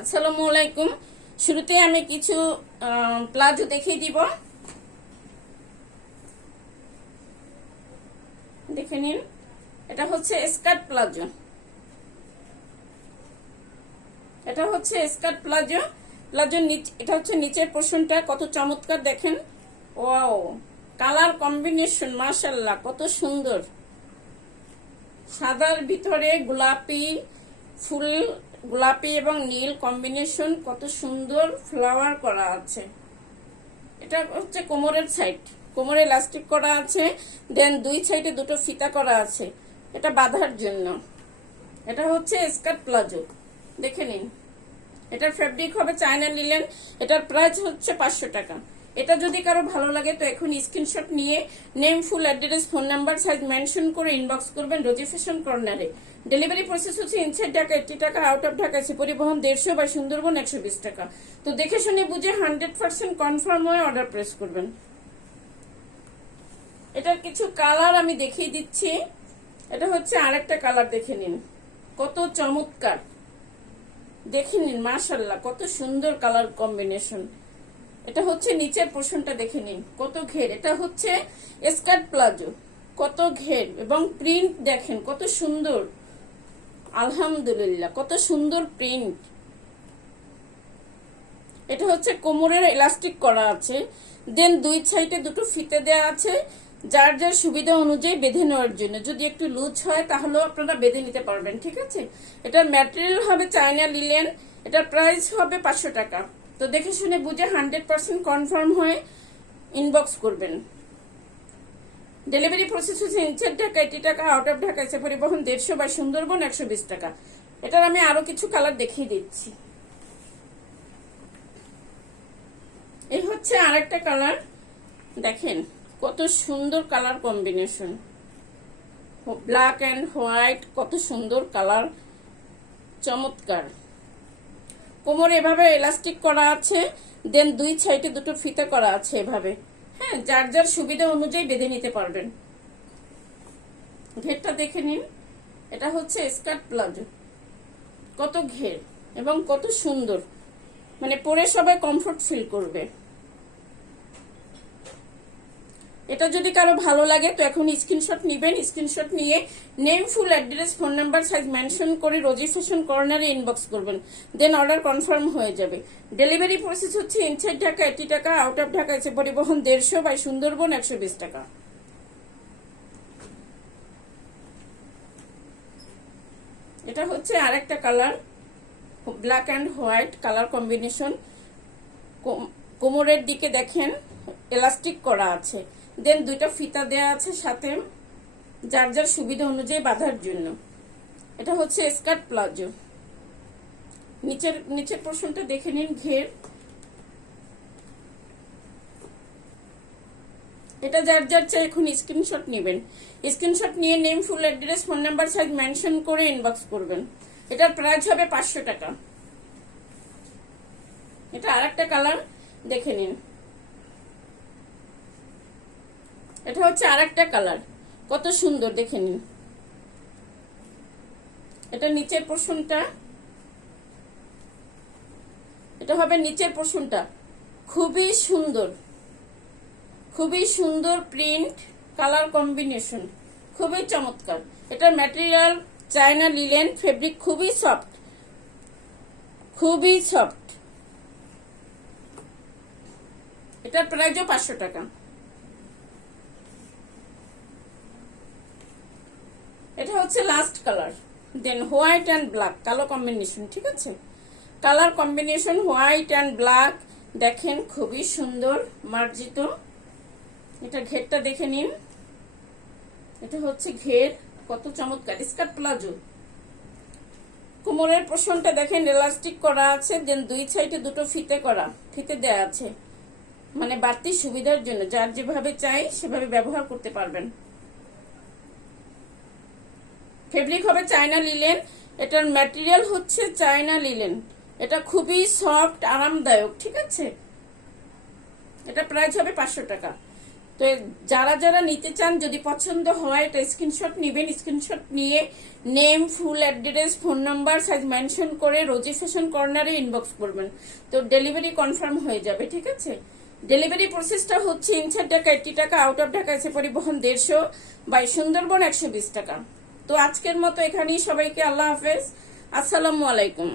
আসসালামু আলাইকুম। শুরুতে আমি কিছু প্লাজো দেখিয়ে দিব, দেখে নিন। এটা হচ্ছে স্কার্ট প্লাজো, এটা হচ্ছে স্কার্ট প্লাজো। প্লাজোর নিচে এটা হচ্ছে নিচের পোর্শনটা, কত চমৎকার দেখেন। ওয়াও, কালার কম্বিনেশন মাশাআল্লাহ, কত সুন্দর। সাদার ভিতরে গোলাপি ফুল, গোলাপি এবং নীল কম্বিনেশন, কত সুন্দর ফ্লাওয়ার করা আছে। এটা হচ্ছে কোমরের সাইড, কোমরে ইলাস্টিক করা আছে, দেন দুই সাইডে দুটো ফিতা করা আছে, এটা বাঁধার জন্য। এটা হচ্ছে স্কার্ট প্লাজো, দেখে নিন। এটার ফেব্রিক হবে চায়না লিলেন। এটার প্রাইস হচ্ছে 500 টাকা। এটা যদি কারো ভালো লাগে তো এখন স্ক্রিনশট নিয়ে name, full address, phone number, size mention করে ইনবক্স করবেন রোজি ফ্যাশন কর্নারে। ডেলিভারি প্রসেস হচ্ছে ইনসাইড ঢাকা 80 টাকা, আউট অফ ঢাকা এসে পরিবহন 150 বা সুন্দরবন 120 টাকা। তো দেখে শুনে বুঝে 100% কনফার্ম হয়ে অর্ডার প্রেস করবেন। এটার কিছু কালার আমি দেখিয়ে দিচ্ছি। এটা হচ্ছে আরেকটা কালার, দেখে নিন কত চমৎকার, দেখে নিন মাশাআল্লাহ, কত সুন্দর কালার কম্বিনেশন। এটা হচ্ছে নিচের পোর্শনটা, দেখে নিন কত ঘের। এটা হচ্ছে স্কার্ট প্লাজো, কত ঘের এবং প্রিন্ট দেখেন কত সুন্দর। আলহামদুলিল্লাহ, কত সুন্দর প্রিন্ট। এটা হচ্ছে কোমরের ইলাস্টিক করা আছে, দেন দুই সাইডে দুটো ফিতে দেওয়া আছে, যার যার সুবিধা অনুযায়ী বেঁধে নেওয়ার জন্য। যদি একটু লুজ হয় তাহলেও আপনারা বেঁধে নিতে পারবেন, ঠিক আছে। এটার ম্যাটেরিয়াল হবে চায়না লিলেন। এটার প্রাইস হবে 500 টাকা। তো দেখে শুনে বুঝে 100% কনফার্ম হয়ে ইনবক্স করবেন। ডেলিভারি প্রসেস হচ্ছে ইনসাইড ঢাকা 80 টাকা, আউট অফ ঢাকা এসে পরিবহন 150 বা সুন্দরবন 120 টাকা। এটার আমি আরো কিছু কালার দেখিয়ে দিচ্ছি। এই হচ্ছে আরেকটা কালার, দেখেন কত সুন্দর colour combination, black and white, কত সুন্দর কালার, চমৎকার। কোমরে এভাবে এলাস্টিক করা আছে, দেন দুই সাইডে দুটো ফিতা করা আছে এভাবে। হ্যাঁ, যার যার সুবিধা অনুযায়ী বেঁধে নিতে পারবেন। ঘেরটা দেখে নিন। এটা হচ্ছে স্কার্ট প্লাজো, কত ঘের এবং কত সুন্দর, মানে পরে সবাই কমফোর্ট ফিল করবে। এটা যদি কারো ভালো লাগে তো এখন স্ক্রিনশট নিবেন। স্ক্রিনশট নিয়ে name, full address, phone number, size mention করে রোজি ফ্যাশন কর্নারে ইনবক্স করবেন, দেন অর্ডার কনফার্ম হয়ে যাবে। ডেলিভারি প্রসেস হচ্ছে ইনসাইড ঢাকা 80 টাকা, আউট অফ ঢাকা এসে পরিবহন 150 বাই সুন্দরবন 120 টাকা। এটা হচ্ছে আরেকটা colour, black and white colour combination. কোমরের দিকে দেখেন এলাস্টিক করা আছে, দেন দুইটা ফিতা দেয়া আছে সাথে, যার যার সুবিধা অনুযায়ী বাঁধার জন্য। এটা হচ্ছে স্কার্ট প্লাজো। নিচের পোর্শনটা দেখে নিন, ঘের। এটা যার যার চাই এখন স্ক্রিনশট নেবেন। স্ক্রিনশট নিয়ে name, full address, phone number, size mention করে ইনবক্স করবেন। এটার প্রাইস হবে 500 টাকা। এটা আরেকটা কালার, দেখে নিন। এটা হচ্ছে আরেকটা কালার, কত সুন্দর, দেখে নিন। এটা নিচের পোর্শনটা, এটা হবে নিচের পোর্শনটা, খুবই সুন্দর, খুবই সুন্দর প্রিন্ট, কালার কম্বিনেশন খুবই চমৎকার। এটার ম্যাটেরিয়াল চায়না লিলেন, ফেব্রিক খুবই সফট, খুবই সফট। এটার প্রাইসও 500 টাকা। এটা হচ্ছে last colour, then white and black কালো কম্বিনেশন, ঠিক আছে। Colour combination white and black, দেখেন খুবই সুন্দর মার্জিত। এটা ঘেরটা দেখে নিন। এটা হচ্ছে ঘের, কত চমৎকার। স্কার্ট প্লাজো, কোমরের পোর্শনটা দেখেন এলাস্টিক করা আছে, দেন দুই সাইডে দুটো ফিতে দেয়া আছে, মানে বাড়তি সুবিধার জন্য যার যেভাবে চাই সেভাবে ব্যবহার করতে পারবেন। ফেব্রিক হবে চায়না লিলেন। এটার ম্যাটেরিয়াল হচ্ছে চায়না লিলেন। এটা খুবই সফট, আরামদায়ক, ঠিক আছে। এটা প্রাইস হবে 500 টাকা। তো যারা যারা নিতে চান, যদি পছন্দ হয় এটা স্ক্রিনশট নেবেন। স্ক্রিনশট নিয়ে name, full address, phone number, size mention করে রোজি ফ্যাশন কর্নারে ইনবক্স করবেন। তো ডেলিভারি কনফার্ম হয়ে যাবে, ঠিক আছে। ডেলিভারি প্রসেসটা হচ্ছে ইনসাইড ঢাকা 80 টাকা, আউট অফ ঢাকা এসে পরিবহন 150, বাই সুন্দরবন 120 টাকা। তো আজকের মতো এখানেই, সবাইকে আল্লাহ হাফেজ, আসসালামু আলাইকুম।